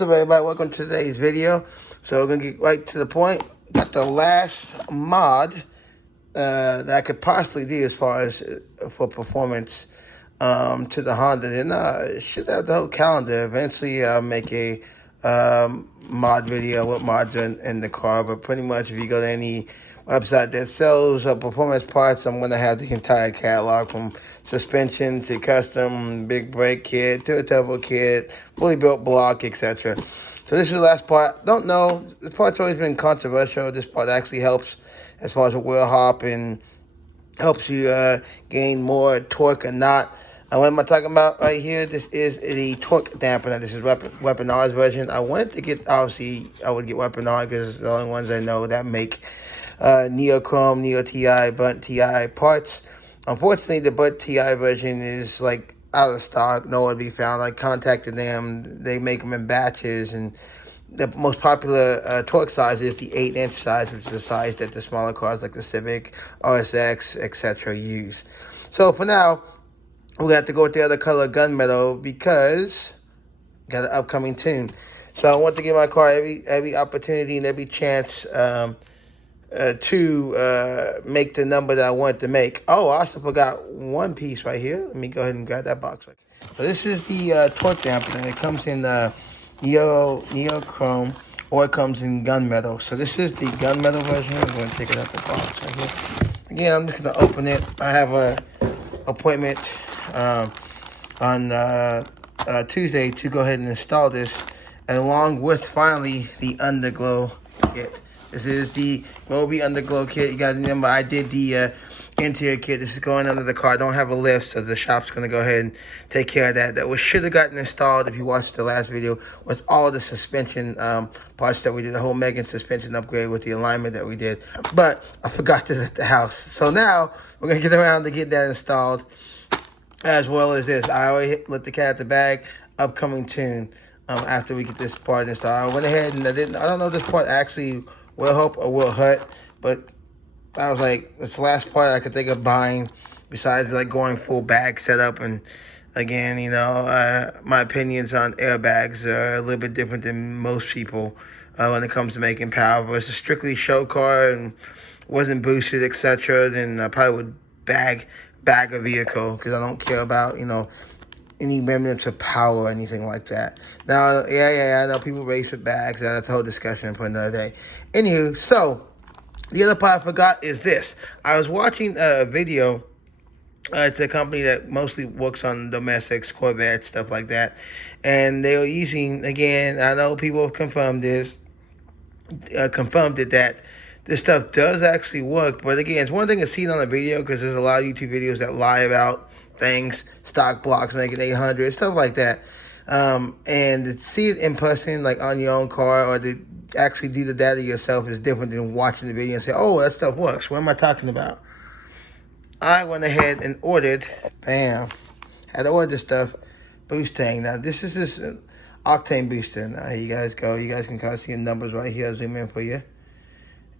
What's up, everybody? Welcome to today's video. So we're gonna get right to the point. Got the last mod that I could possibly do as far as for performance to the Honda. Then should have the whole calendar. Eventually, I'll make a mod video with mods in the car. But pretty much, if you go to any website that sells performance parts, I'm gonna have the entire catalog from suspension to custom big brake kit to a turbo kit, fully built block, etc. So this is the last part. Don't know. This part's always been controversial. This part actually helps as far as a wheel hop and helps you gain more torque or not. And what am I talking about right here? This is the torque dampener. This is Weapon R's version. I wanted to get, obviously, I would get Weapon R because it's the only ones I know that make Neochrome, Neo TI, Bunt TI parts. Unfortunately, the Bunt TI version is like out of stock, nowhere to be found. I contacted them. They make them in batches, and the most popular torque size is the 8-inch size, which is the size that the smaller cars like the Civic, RSX, etc. use. So for now, we have to go with the other color, gunmetal, because we got an upcoming tune. So I want to give my car every opportunity and every chance to make the number that I want to make. Oh, I also forgot one piece right here. Let me go ahead and grab that box. So this is the torque dampener. It comes in Neochrome, or it comes in gunmetal. So this is the gunmetal version. I'm going to take it out the box right here. Again, I'm just going to open it. I have a appointment on Tuesday to go ahead and install this, and along with finally the underglow kit. This is the Moby underglow kit. You got to remember, I did the interior kit. This is going under the car. I don't have a lift, so the shop's going to go ahead and take care of that. That should have gotten installed if you watched the last video with all the suspension parts that we did, the whole Megan suspension upgrade with the alignment that we did. But I forgot this at the house. So now we're going to get around to get that installed, as well as this. I already let the cat out the bag. Upcoming tune after we get this part installed. I went ahead and I don't know if this part actually will help or will hurt, but I was like, it's the last part I could think of buying besides like going full bag setup. And again, you know, my opinions on airbags are a little bit different than most people when it comes to making power. But it's a strictly show car and wasn't boosted, etc., then I probably would bag a vehicle, because I don't care about, you know, any remnants of power or anything like that. Now, I know people race with bags. That's a whole discussion for another day. Anywho, so the other part I forgot is this. I was watching a video. It's a company that mostly works on domestics, Corvettes, stuff like that. And they were using, again, I know people have confirmed it, that this stuff does actually work. But again, it's one thing to see it on a video, because there's a lot of YouTube videos that lie about things, stock blocks making 800, stuff like that. And to see it in person, like on your own car, or to actually do the data yourself, is different than watching the video and say, oh, that stuff works. What am I talking about? I went ahead and ordered, bam, had to order this stuff, boost tank. Now, this is this octane booster. Now, here you guys go. You guys can kind of see the numbers right here. I'll zoom in for you.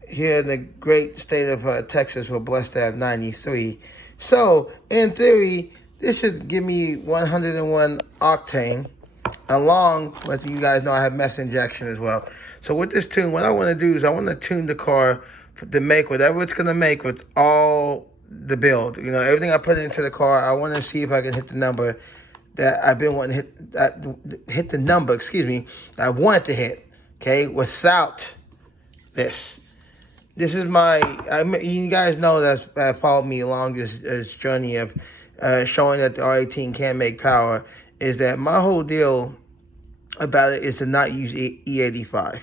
Here in the great state of Texas, we're blessed to have 93. So, in theory, this should give me 101 octane, along with, you guys know I have mess injection as well. So with this tune, what I want to do is I want to tune the car to make whatever it's going to make with all the build. You know, everything I put into the car, I want to see if I can hit the number that I've been wanting to hit the number, that I want to hit, okay, without this. This is you guys know that followed me along this journey of showing that the R18 can make power, is that my whole deal about it is to not use E85.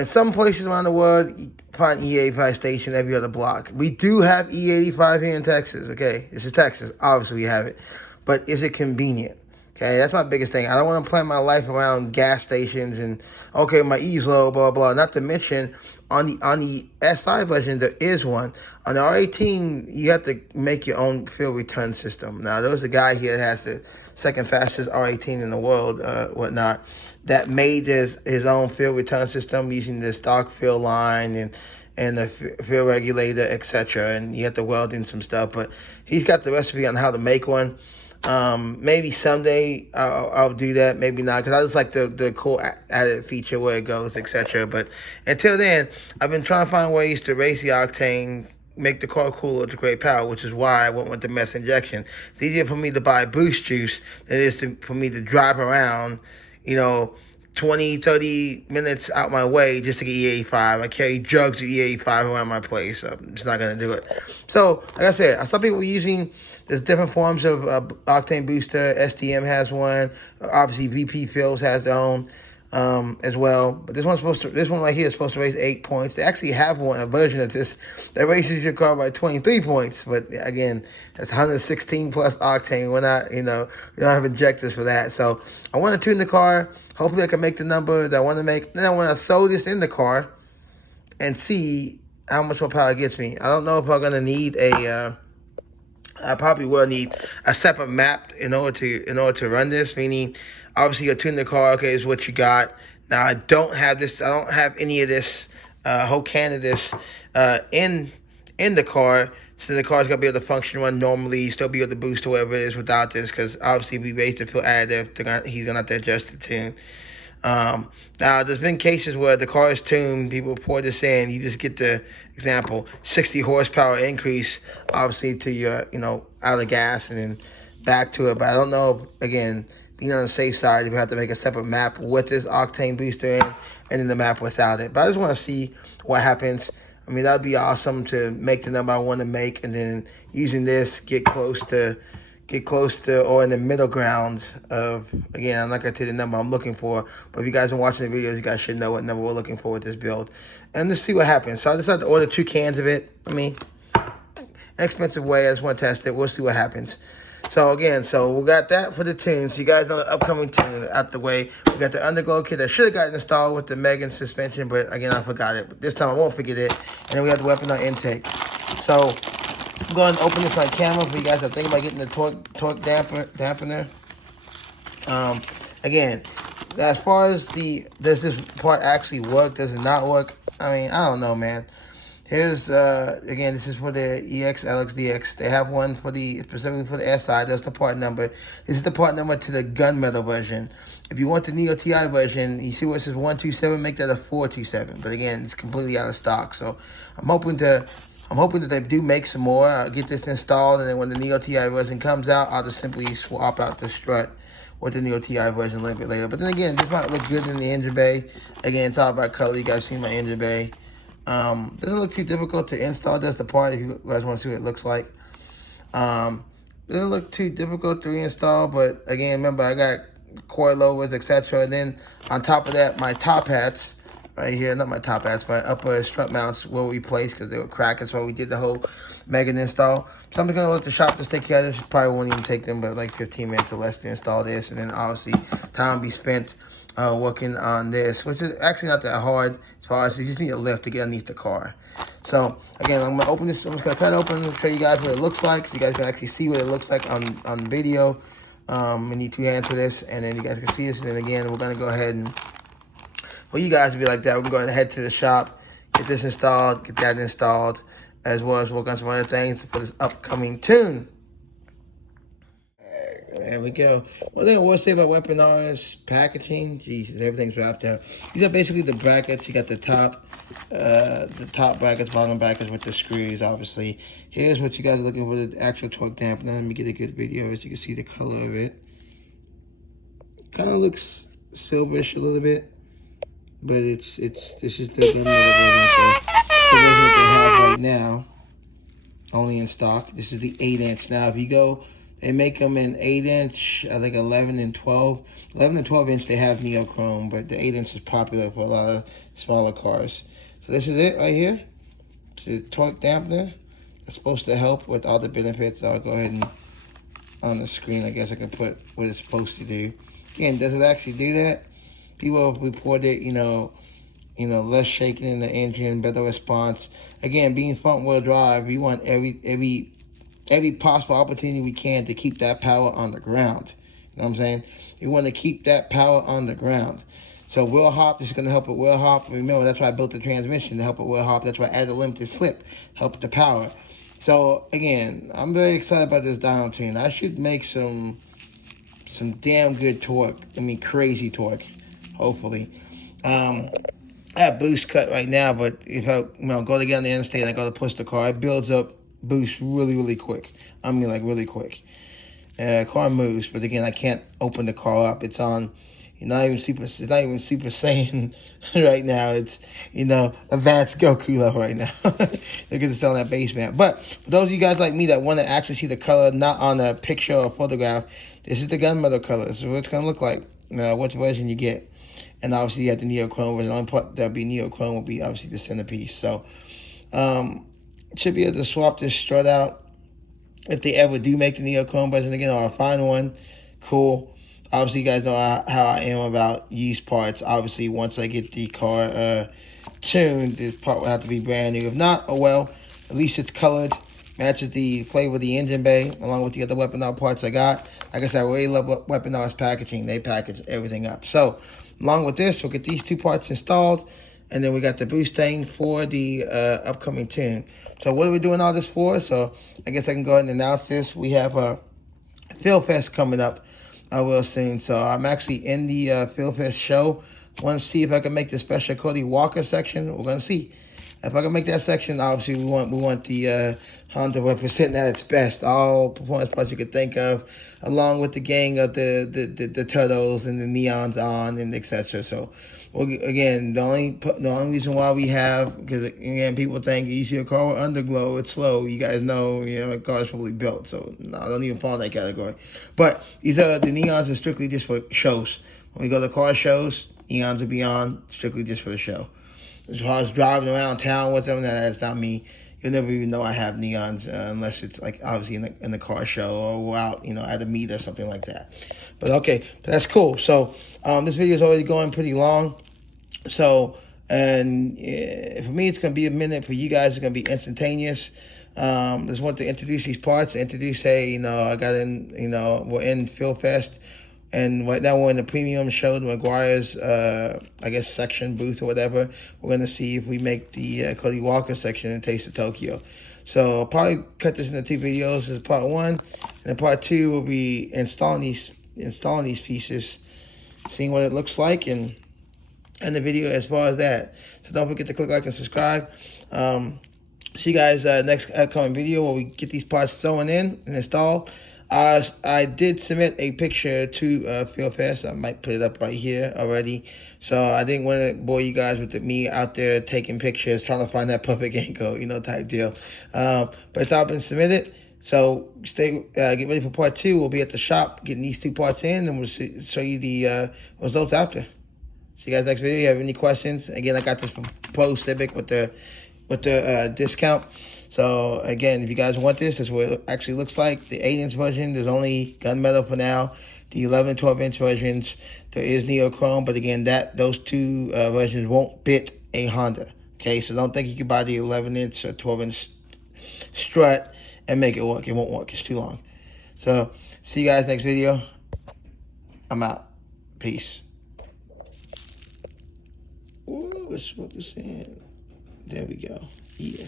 In some places around the world, you find E85 station every other block. We do have E85 here in Texas, okay? This is Texas. Obviously, we have it. But is it convenient? Okay, that's my biggest thing. I don't want to plan my life around gas stations and, okay, my E's low, blah, blah. Not to mention, on the SI version, there is one. On the R18, you have to make your own fuel return system. Now, there's a guy here that has the second fastest R18 in the world, whatnot, that made his own fuel return system using the stock fuel line and the fuel regulator, etc. And you have to weld in some stuff. But he's got the recipe on how to make one. Maybe someday I'll do that. Maybe not, because I just like the cool added feature where it goes, etc. But until then, I've been trying to find ways to raise the octane, make the car cooler to great power, which is why I went with the meth injection. It's easier for me to buy boost juice than it is for me to drive around, you know, 20, 30 minutes out my way just to get E85. I carry jugs of E85 around my place. So I'm just not going to do it. So, like I said, I saw people using, there's different forms of octane booster. STM has one. Obviously, VP Fills has their own as well. But this one right here is supposed to raise 8 points. They actually have a version of this that raises your car by 23 points. But again, that's 116 plus octane. We're not, we don't have injectors for that. So I want to tune the car. Hopefully I can make the number that I want to make. Then I want to throw this in the car and see how much more power it gets me. I don't know if I'm going to need I probably will need a separate map in order to run this. Meaning, obviously, you tune the car. Okay, is what you got. Now, I don't have this. I don't have any of this whole can of this in the car. So the car's gonna be able to function run normally, still be able to boost or whatever it is without this. Because obviously, if we raise the fuel additive, he's gonna have to adjust the tune. Now, there's been cases where the car is tuned, people pour this in, you just get the example, 60 horsepower increase, obviously, to your, out of gas and then back to it. But I don't know, again, being on the safe side, if you have to make a separate map with this octane booster in and then the map without it. But I just want to see what happens. I mean, that would be awesome to make the number I want to make, and then using this, get close to or in the middle ground of, again, I'm not going to tell you the number I'm looking for, but if you guys are watching the videos, you guys should know what number we're looking for with this build. And let's see what happens. So I decided to order 2 cans of it. I mean, expensive way. I just want to test it. We'll see what happens. So again, we got that for the tunes. You guys know the upcoming tune out the way. We got the underglow kit that should have gotten installed with the Megan suspension, but again, I forgot it. But this time I won't forget it. And then we have the Weapon R intake. So I'm going to open this on camera for you guys that think about getting the torque dampener. Again, as far as does this part actually work? Does it not work? I mean, I don't know, man. Here's, again, this is for the EX, LX, DX. They have one specifically for the SI. That's the part number. This is the part number to the gunmetal version. If you want the Neo TI version, you see where it says 127, make that a 427. But again, it's completely out of stock. So I'm hoping that they do make some more. I'll get this installed, and then when the Neo TI version comes out, I'll just simply swap out the strut with the Neo TI version a little bit later. But then again, this might look good in the engine bay. Again, it's all about color. You guys seen my engine bay. Doesn't look too difficult to install. That's the part if you guys want to see what it looks like. Doesn't look too difficult to reinstall, but again, remember, I got coilovers, etc. And then on top of that, my top hats right here, not my top hats, my upper strut mounts were replaced because they were cracking, so we did the whole Megan install. So I'm going to let the shop just take care of this. Probably won't even take them but like 15 minutes or less to install this, and then obviously time will be spent working on this, which is actually not that hard as far as you just need a lift to get underneath the car. So again, I'm going to open this. I'm just going to cut it open and show you guys what it looks like, so you guys can actually see what it looks like on video. We need 2 hands for this, and then you guys can see this. And then again, we're going to go ahead and, well, you guys will be like that. We're going to head to the shop, get this installed, get that installed, as well as work on some other things for this upcoming tune. There we go. One thing I will say about Weapon R's packaging, Jesus, everything's wrapped up. These are basically the brackets. You got the top brackets, bottom brackets with the screws, obviously. Here's what you guys are looking for, the actual torque dampener. Let me get a good video as you can see the color of it. Kind of looks silverish a little bit, but this is the gunmetal version, so the version that they have right now, only in stock. This is the 8-inch. Now, if you go, they make them in 8-inch, I think 11 and 12. 11 and 12-inch, they have neochrome, but the 8-inch is popular for a lot of smaller cars. So this is it right here. It's the torque dampener. It's supposed to help with all the benefits. I'll go ahead and, on the screen, I guess I can put what it's supposed to do. Again, does it actually do that? People have reported, less shaking in the engine, better response. Again, being front-wheel drive, we want every possible opportunity we can to keep that power on the ground. You know what I'm saying? We want to keep that power on the ground. So wheel hop is going to help with wheel hop. Remember, that's why I built the transmission, to help with wheel hop. That's why I added a limited slip, help with the power. So again, I'm very excited about this dyno tune. I should make some damn good torque. I mean, crazy torque, hopefully. I have boost cut right now, but if I go to get on the interstate, I go to push the car, it builds up boost really quick. I mean, like really quick. Car moves, but again, I can't open the car up. It's on. It's not even Super Saiyan right now. It's advanced Goku level right now. They're gonna sell that basement. But for those of you guys like me that want to actually see the color, not on a picture or photograph, this is the gunmetal color. This is what it's gonna look like. Which version you get, and obviously you have the neochrome version. The only part that'll be neochrome will be obviously the centerpiece. So, should be able to swap this strut out if they ever do make the neochrome version again, or I find one. Cool. Obviously, you guys know how I am about used parts. Obviously, once I get the car tuned, this part will have to be brand new. If not, oh well. At least it's colored, matches the flavor of the engine bay, along with the other Weapon R parts I got. Like I said, I really love Weapon R's packaging. They package everything up. So, along with this, we'll get these two parts installed, and then we got the boost thing for the upcoming tune. So, what are we doing all this for? So, I guess I can go ahead and announce this. We have a Phil Fest coming up real soon. So I'm actually in the Phil Fest show. Want to see if I can make the special Cody Walker section. We're gonna see if I can make that section. Obviously, we want the Honda representing at its best, all performance parts you could think of, along with the gang of the turtles and the neons on and etc. So, again, the only reason why we have, because again, people think you see a car with underglow, it's slow. You guys know, a car is fully built, so no, I don't even fall in that category. But the neons are strictly just for shows. When we go to car shows, neons will be on strictly just for the show. As far as driving around town with them, that's not me. You'll never even know I have neons unless it's like obviously in the car show or we're out, at a meet or something like that. But okay, that's cool. So this video is already going pretty long. So, and for me, it's going to be a minute. For you guys, it's going to be instantaneous. Just want to introduce these parts. Introduce, hey, I got in, we're in Phil Fest. And right now we're in the premium show, the McGuire's, I guess, section, booth or whatever. We're going to see if we make the Cody Walker section in Taste of Tokyo. So I'll probably cut this into 2 videos. This is part 1. And part 2 will be installing these pieces, seeing what it looks like, and the video as far as that. So don't forget to click like and subscribe. See you guys next upcoming video where we get these parts thrown in and installed. I did submit a picture to Phil Fest. I might put it up right here already. So I didn't want to bore you guys with me out there taking pictures, trying to find that perfect angle, type deal. But it's all been submitted. So get ready for part 2. We'll be at the shop getting these 2 parts in, and we'll show you the results after. See you guys next video. If you have any questions, again, I got this from Pro Civic with the discount. So again, if you guys want this, that's what it actually looks like. The 8-inch version, there's only gunmetal for now. The 11 and 12-inch versions, there is neochrome, but again, those 2 versions won't fit a Honda. Okay, so don't think you can buy the 11-inch or 12-inch strut and make it work. It won't work. It's too long. So see you guys next video. I'm out. Peace. Ooh, let's smoke this in. There we go. Yeah.